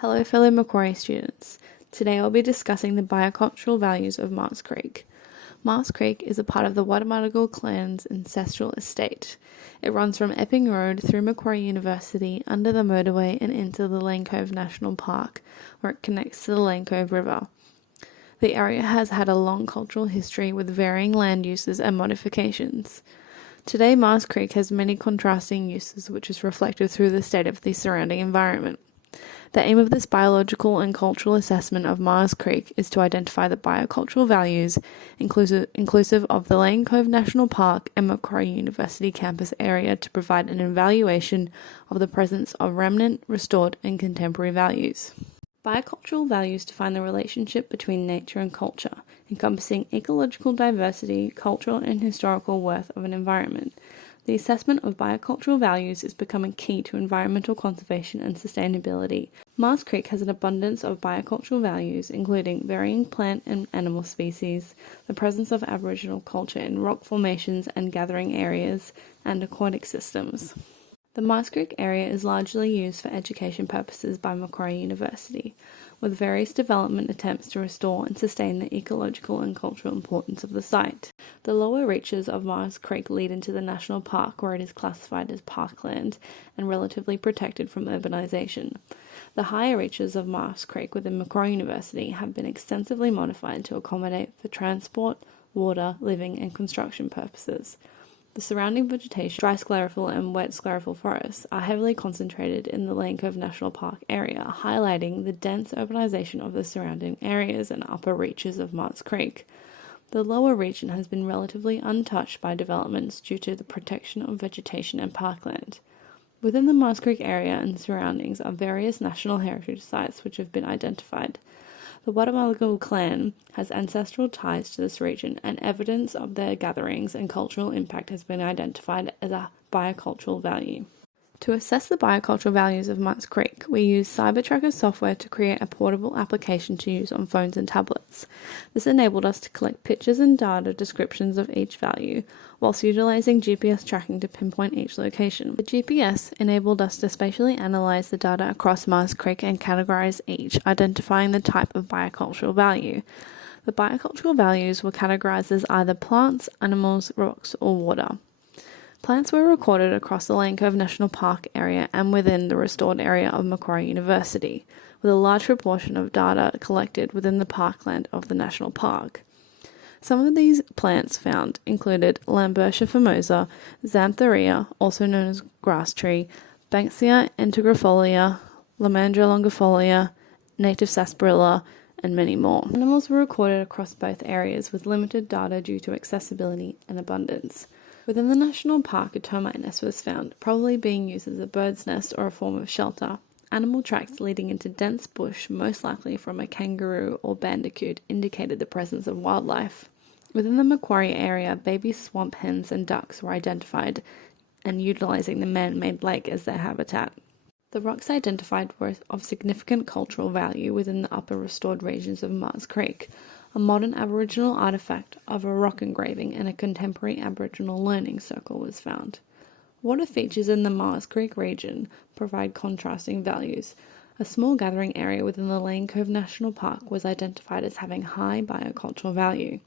Hello fellow Macquarie students. Today I'll be discussing the biocultural values of Mars Creek. Mars Creek is a part of the Biocultural clan's ancestral estate. It runs from Epping Road through Macquarie University under the motorway and into the Lane Cove National Park, where it connects to the Lane Cove River. The area has had a long cultural history with varying land uses and modifications. Today Mars Creek has many contrasting uses, which is reflected through the state of the surrounding environment. The aim of this biological and cultural assessment of Mars Creek is to identify the biocultural values inclusive of the Lane Cove National Park and Macquarie University campus area to provide an evaluation of the presence of remnant, restored and contemporary values. Biocultural values define the relationship between nature and culture, encompassing ecological diversity, cultural and historical worth of an environment. The assessment of biocultural values is becoming key to environmental conservation and sustainability. Mars Creek has an abundance of biocultural values, including varying plant and animal species, the presence of Aboriginal culture in rock formations and gathering areas, and aquatic systems. The Mars Creek area is largely used for education purposes by Macquarie University, with various development attempts to restore and sustain the ecological and cultural importance of the site. The lower reaches of Mars Creek lead into the national park, where it is classified as parkland and relatively protected from urbanisation. The higher reaches of Mars Creek within Macquarie University have been extensively modified to accommodate for transport, water, living and construction purposes. The surrounding vegetation, dry sclerophyll and wet sclerophyll forests, are heavily concentrated in the Lane Cove National Park area, highlighting the dense urbanisation of the surrounding areas and upper reaches of Mars Creek. The lower region has been relatively untouched by developments due to the protection of vegetation and parkland. Within the Mars Creek area and surroundings are various national heritage sites which have been identified. The Biocultural clan has ancestral ties to this region, and evidence of their gatherings and cultural impact has been identified as a biocultural value. To assess the biocultural values of Mars Creek, we use CyberTracker software to create a portable application to use on phones and tablets. This enabled us to collect pictures and data descriptions of each value, whilst utilizing GPS tracking to pinpoint each location. The GPS enabled us to spatially analyze the data across Mars Creek and categorize each, identifying the type of biocultural value. The biocultural values were categorized as either plants, animals, rocks, or water. Plants were recorded across the Lane Cove National Park area and within the restored area of Macquarie University, with a large proportion of data collected within the parkland of the national park. Some of these plants found included Lambertia famosa, Xantheria, also known as grass tree, Banksia integrifolia, Lamandra longifolia, native sarsaparilla, and many more. Animals were recorded across both areas with limited data due to accessibility and abundance. Within the national park, a termite nest was found, probably being used as a bird's nest or a form of shelter. Animal tracks leading into dense bush, most likely from a kangaroo or bandicoot, indicated the presence of wildlife. Within the Macquarie area, baby swamp hens and ducks were identified, and utilising the man-made lake as their habitat. The rocks identified were of significant cultural value within the upper restored regions of Mars Creek. A modern Aboriginal artefact of a rock engraving and a contemporary Aboriginal learning circle was found. Water features in the Mars Creek region provide contrasting values. A small gathering area within the Lane Cove National Park was identified as having high biocultural value.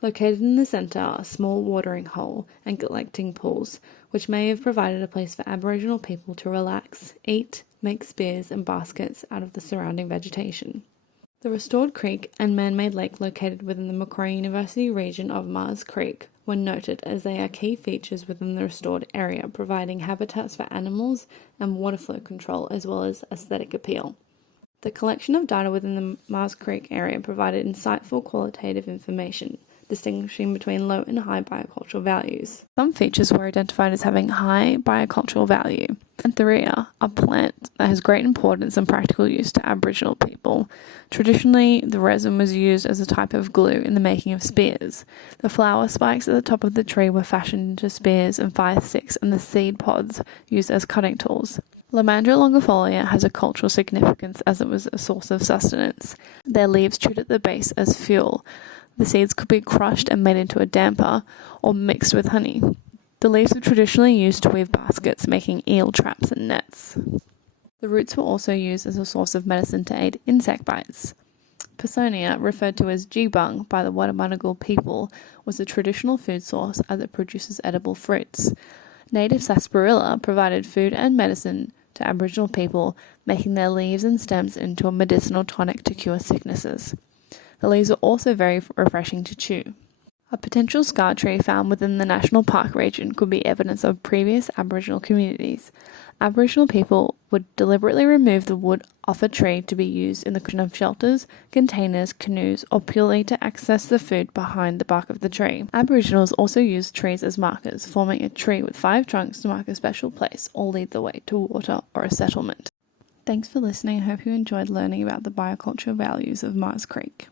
Located in the centre are a small watering hole and collecting pools, which may have provided a place for Aboriginal people to relax, eat, make spears and baskets out of the surrounding vegetation. The restored creek and man-made lake located within the Macquarie University region of Mars Creek were noted as they are key features within the restored area, providing habitats for animals and water flow control as well as aesthetic appeal. The collection of data within the Mars Creek area provided insightful qualitative information, distinguishing between low and high biocultural values. Some features were identified as having high biocultural value. Xantheria, a plant that has great importance and practical use to Aboriginal people. Traditionally, the resin was used as a type of glue in the making of spears. The flower spikes at the top of the tree were fashioned into spears and fire sticks, and the seed pods used as cutting tools. Lamandra longifolia has a cultural significance as it was a source of sustenance. Their leaves chewed at the base as fuel. The seeds could be crushed and made into a damper or mixed with honey. The leaves were traditionally used to weave baskets, making eel traps and nets. The roots were also used as a source of medicine to aid insect bites. Personia, referred to as G-bung by the Wadamadagal people, was a traditional food source as it produces edible fruits. Native sarsaparilla provided food and medicine to Aboriginal people, making their leaves and stems into a medicinal tonic to cure sicknesses. The leaves are also very refreshing to chew. A potential scar tree found within the National Park region could be evidence of previous Aboriginal communities. Aboriginal people would deliberately remove the wood off a tree to be used in the construction of shelters, containers, canoes, or purely to access the food behind the bark of the tree. Aboriginals also used trees as markers, forming a tree with 5 trunks to mark a special place or lead the way to water or a settlement. Thanks for listening. I hope you enjoyed learning about the biocultural values of Mars Creek.